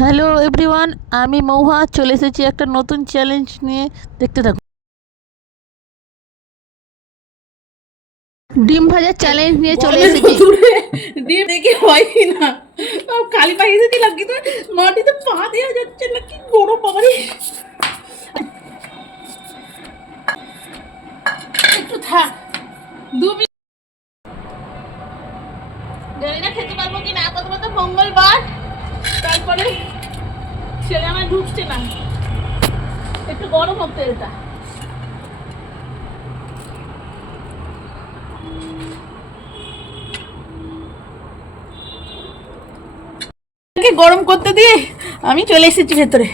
Hello everyone, আমি মৌহা চলে এসেছি একটা নতুন চ্যালেঞ্জ নিয়ে। দেখতে থাকুন। ডিম ভাজার চ্যালেঞ্জ নিয়ে চলে এসেছি। ডিম দেখে হয় কি না, খালি পায়ে দিলাম কিন্তু মাটিতে পা দেওয়া যাচ্ছে না। কি গরম বাবা রে। একটু থাক, 2 মিনিট। জানি না খেতে পারবো কি না, প্রথমত মঙ্গলবার, তারপরে ছেলে আমার ঢুকছে না। একটু গরম হোক তেলটা। গরম করতে দিয়ে আমি চলে এসেছি ভেতরে।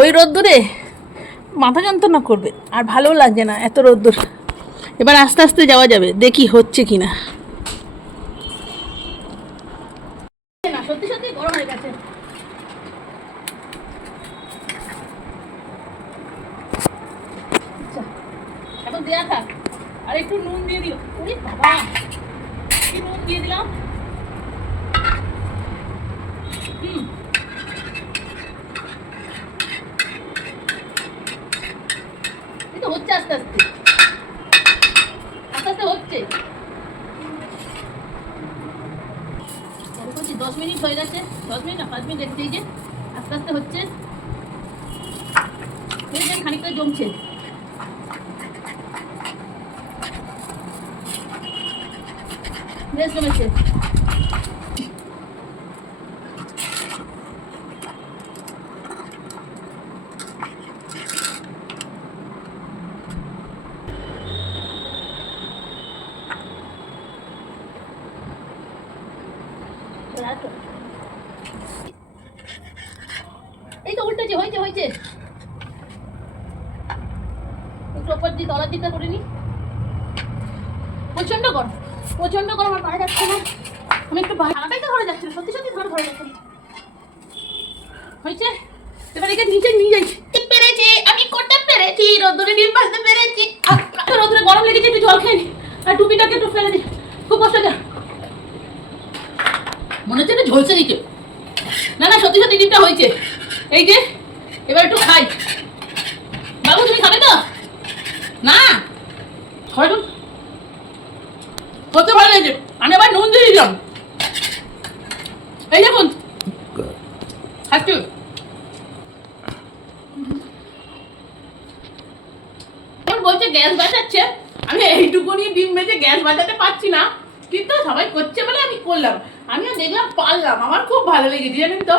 ওই রোদ্দুরে মাথা যন্ত্রণা করবে, আর ভালো লাগছে না এত রোদ্দুর। এবার আস্তে আস্তে যাওয়া যাবে, দেখি হচ্ছে কিনা। না, সত্যি সত্যি গরম হয়ে গেছে। আচ্ছা, এখন দেয়া থাক। আর একটু নুন দিয়ে দিও। ওরে বাবা, কি নুন দিয়ে দিলাম। এই তো হচ্ছে আস্তে আস্তে, আস্তে আস্তে হচ্ছে। 10 মিনিট হয়ে গেছে। 10 মিনিট না, 5 মিনিট দেখছি। এই যে আস্তে আস্তে হচ্ছে, খানিকটা জমছে। বেশ জমেছে। এই তো উল্টেছে, হয়েছে হয়েছে। একটু ওপর দিয়ে তলার দিকটা করে নি। প্রচন্ড গরম, প্রচন্ড গরম। আর পায়ে যাচ্ছে না। আমি একটু হাঁটাই তো ধরে যাচ্ছে না, সত্যি সত্যি ধরে যাচ্ছে না। হয়েছে, এবার একে নিচে নিয়ে যাই। পেরেছি, আমি করতে পেরেছি। রোদ্দুরে ডিম ভাজতে পেরেছি। রোদ্দুরে গরম লেগেছে, একটু জল খেয়ে নি। আর টুপিটাকে একটু ফেলে দিই, খুব কষ্ট যা। মনে হচ্ছে না ঝলসে দিচ্ছে। না না, সত্যি সত্যি ডিমটা হয়েছে। এই যে এবার একটু খাই। বাবু তুমি খাবে তো? না হয়তো হতে ভালো লেগেছে। আমি আবার নুন দিয়ে দিলাম। এই দেখুন, খাচ্ছি। বলছে গ্যাস বাঁচাচ্ছে। আমি এইটুকুনি ডিম ভেজে গ্যাস বাঁচাতে পারছি না, কিন্তু সবাই করছে বলে আমি করলাম। আমিও দেখলাম, পারলাম। আমার খুব ভালো লেগেছে জানেন তো।